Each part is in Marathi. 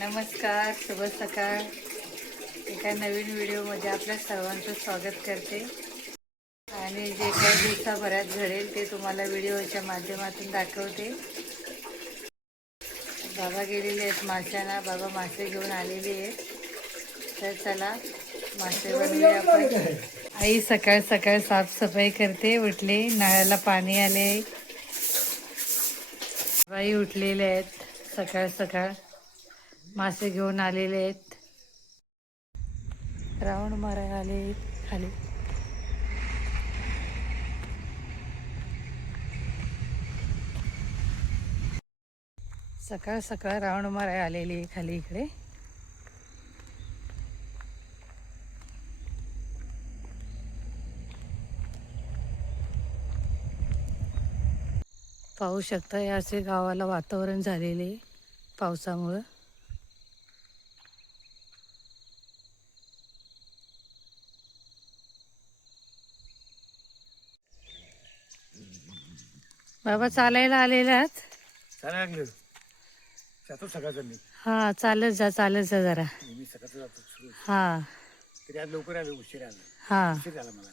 नमस्कार शुभ सकाळ. एका नवीन व्हिडिओमध्ये आपल्या सर्वांचं स्वागत करते. आणि जे काही दिवसाभरात घडेल ते तुम्हाला व्हिडिओच्या माध्यमातून दाखवते. बाबा गेलेले आहेत माशांना बाबा मासे घेऊन आलेले आहेत. तर चला मासे बनवूया आपण. आई सकाळ सकाळ साफसफाई करते. उठले नळाला पाणी आले. बाई उठलेले आहेत सकाळ सकाळ. मासे घेऊन आलेले आहेत. राऊंड मारायला आले खाली. सकाळ सकाळ राऊंड मारायला आलेली आहे खाली इकडे. पाहू शकता असे गावाला वातावरण झालेले आहे पावसामुळं. बाबा चालायला आलेलात चालायला लागलं. जातो सकाळचं मी. हा चालत जा चालत जा जरा. मी सकाळचं जातो. सुरू हा. तरी आज लवकर आलो उशीर आला. हा. उशीर झाला मला.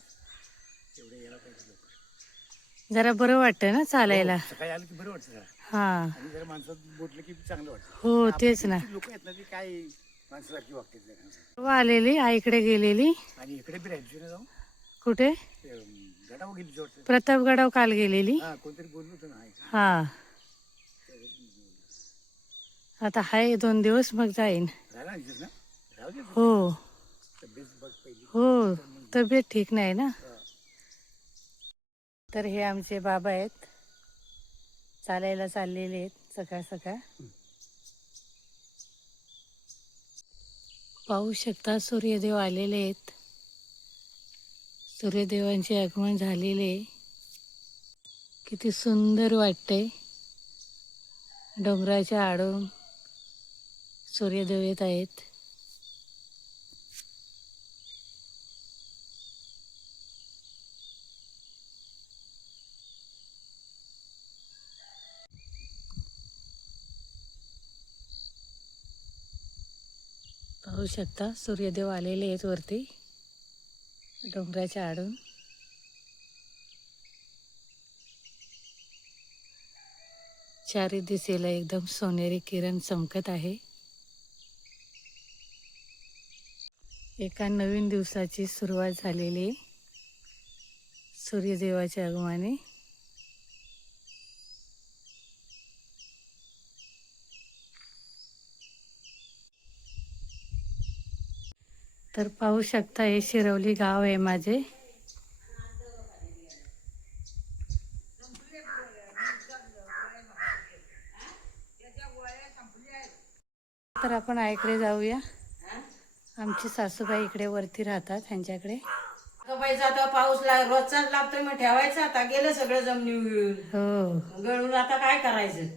एवढे यायला पाहिजे लवकर. जरा बरं वाटतं ना चालायला. सकाळी आलं की बरं वाटतं जरा. हा. आणि जरा माणसात बोटलं की चांगलं वाटतं. हो तेच ना. लोक आहेत ना ती काय माणसासारखी. तेव्हा आलेली आईकडे गेलेली. आणि इकडे बी राहायची ना जाऊ. कुठे? गेली जोडचं प्रतापगडाव काल गेलेली. हा कोणतरी बोललो. हा. आता हाय दोन दिवस मग जाईन. राहिला ना इथेच ना? राहू दे हो. तब्येत बघ पहिली. हो तब्येत ठीक नाही ना? तर हे आमचे बाबा आहेत. चालायला चाललेले आहेत सकाळ सकाळ. पाहू शकता सूर्यदेव आलेले आहेत. सूर्यदेवांचे आगमन झालेले आहे. किती सुंदर वाटते डोंगराच्या आडून सूर्यदेव येत आहेत. पाहू शकता सूर्यदेव आलेले आहेत वरती. डोंगराच्या आडून. चारी दिशेला एकदम सोनेरी किरण चमकत आहे. एका नवीन दिवसाची सुरुवात झालेली. सूर्यदेवाच्या आगमनाने. तर पाहू शकता हे शिरवली गाव आहे माझे. तर आपण आईकडे जाऊया. आमची सासूबाई इकडे वरती राहतात बाई आता पाऊस लाग रोजचाच लागतोय मग ठेवायचं. आता गेलं सगळं जमिनी मिळून हो. गळून आता काय करायचं?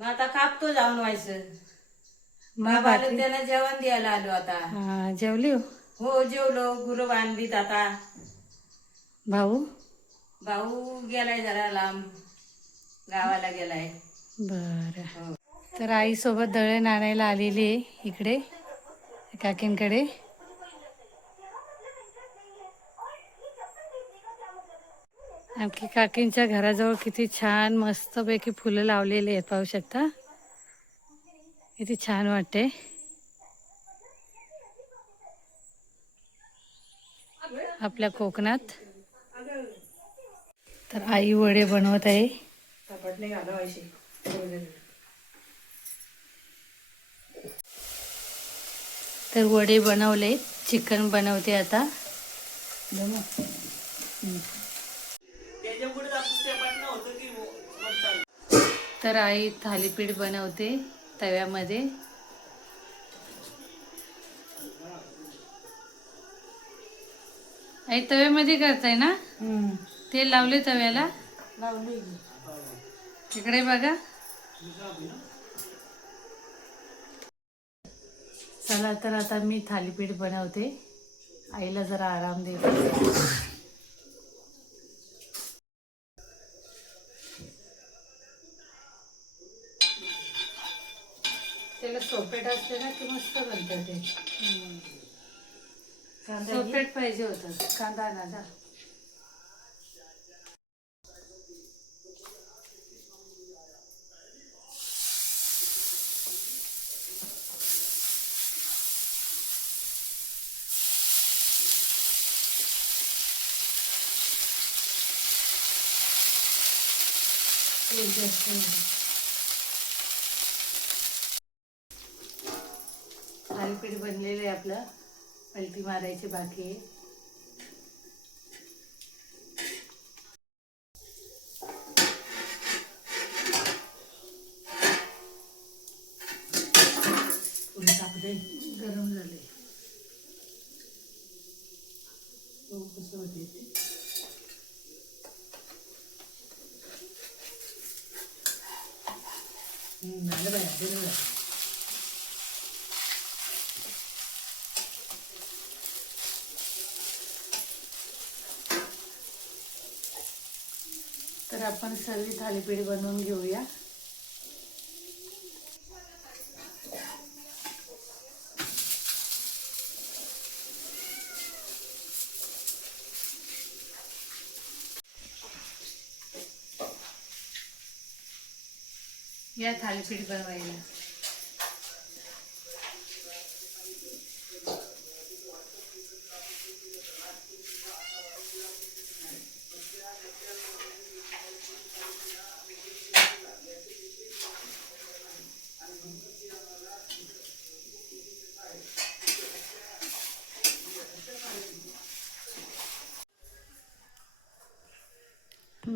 मग आता कापतो जाऊन व्हायचं. मग त्याला जेवण द्यायला आलो आता. हा, जेवली हो? हो जेवलो. गुरु बांधलीत आता. भाऊ? भाऊ गेलाय जरा लांब. गावाला गेलाय. बरं. हो. तर आईसोबत दळण आणायला आलेली आहे इकडे काकींकडे. आणखी काकींच्या घराजवळ किती छान मस्तपैकी फुलं लावलेली आहेत पाहू शकता? किती छान वाटते आपल्या कोकणात तर आई वडे बनवत आहे तर वडे बनवले चिकन बनवते आता तर आई थालीपीठ बनवते तव्यामध्ये. आई तव्यामध्ये करताय ना? तेल लावले तव्याला? लावली इकडे बघा. चला तर आता मी थालीपीठ बनवते. आईला जरा आराम देते त्याला सोपेट असते ना की मस्त बनतं ते. कांदा सोपेट पाहिजे होतं. कांदा ना जा तेल जास्त थालीपीठ बनलेलं आहे आपलं. पलटी मारायची बाकी आहे. गरम झाले तो कसं होते ते. झालं बाया आपण सर्व थालीपीठ बनवून घेऊया. या थालीपीठ बनवायला.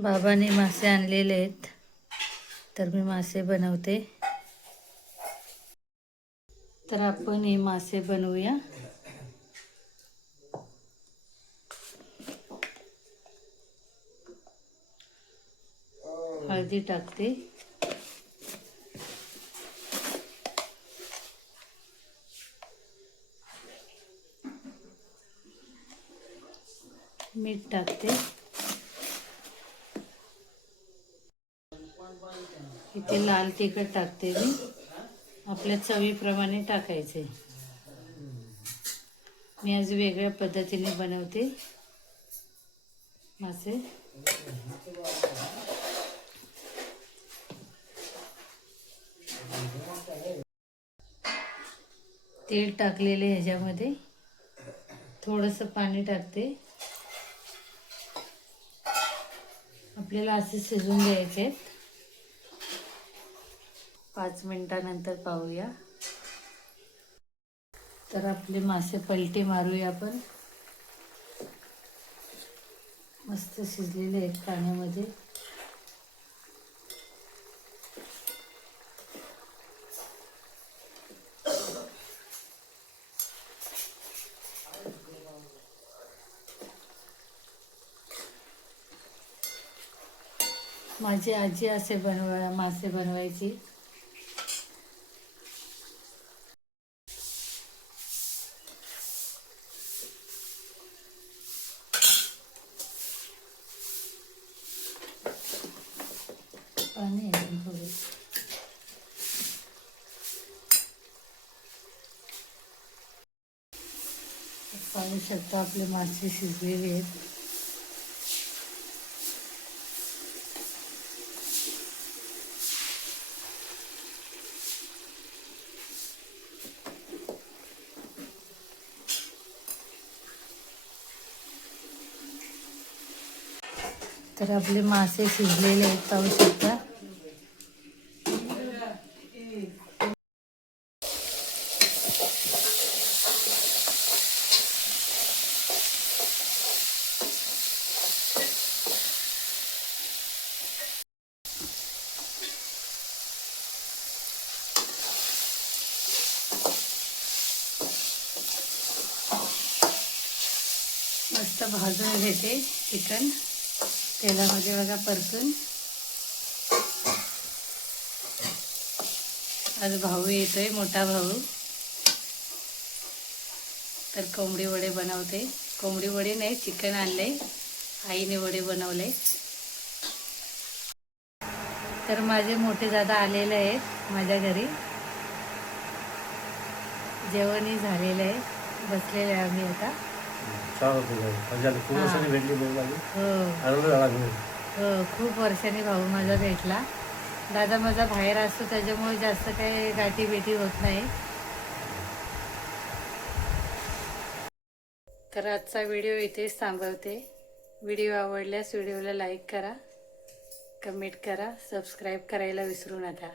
बाबाने मासे आणलेले आहेत. तर मी मासे बनवते. तर आपण हे मासे बनवूया. हळदी टाकते. मीठ टाकते. ते लाल तिखट टाकते मी. आपल्या चवीप्रमाणे टाकायचे. मी आज वेगळ्या पद्धतीने बनवते. मासे. तेल टाकलेले ह्याच्यामध्ये. थोडंसं पाणी टाकते. आपल्याला असे शिजून द्यायचे आहेत. पाच मिनिटानंतर पाहूया. तर आपले मासे पलटी मारूया आपण. मस्त शिजलेले आहेत पाण्यामध्ये. माझी आजी असे बनवा मासे बनवायची. पाणी अजून थोडे. पाहू शकता आपले मासे शिजलेले आहेत. तर आपले मासे शिजलेले आहेत पाहू शकता. मस्त भाजून घेते चिकन. तेलामध्ये बघा परतून. आज भाऊ येतोय मोठा भाऊ. तर कोंबडी वडे बनवते. कोंबडी वडे नाही चिकन आणले आईने वडे बनवले. तर माझे मोठे दादा आलेले आहेत माझ्या घरी. जेवणही झालेलं आहे. बसलेले आहे आम्ही आता. होतं खूप. वर्षांनी भेटली माझी. हो. आनंद झाला मी. हो खूप वर्षांनी भाऊ माझा भेटला. दादा माझा बाहेर असतो त्याच्यामुळे जास्त काही गाठी भेटी होत नाही. तर आजचा व्हिडिओ इथेच थांबवते. व्हिडिओ आवडल्यास व्हिडिओला लाईक करा कमेंट करा सबस्क्राईब करायला विसरू नका.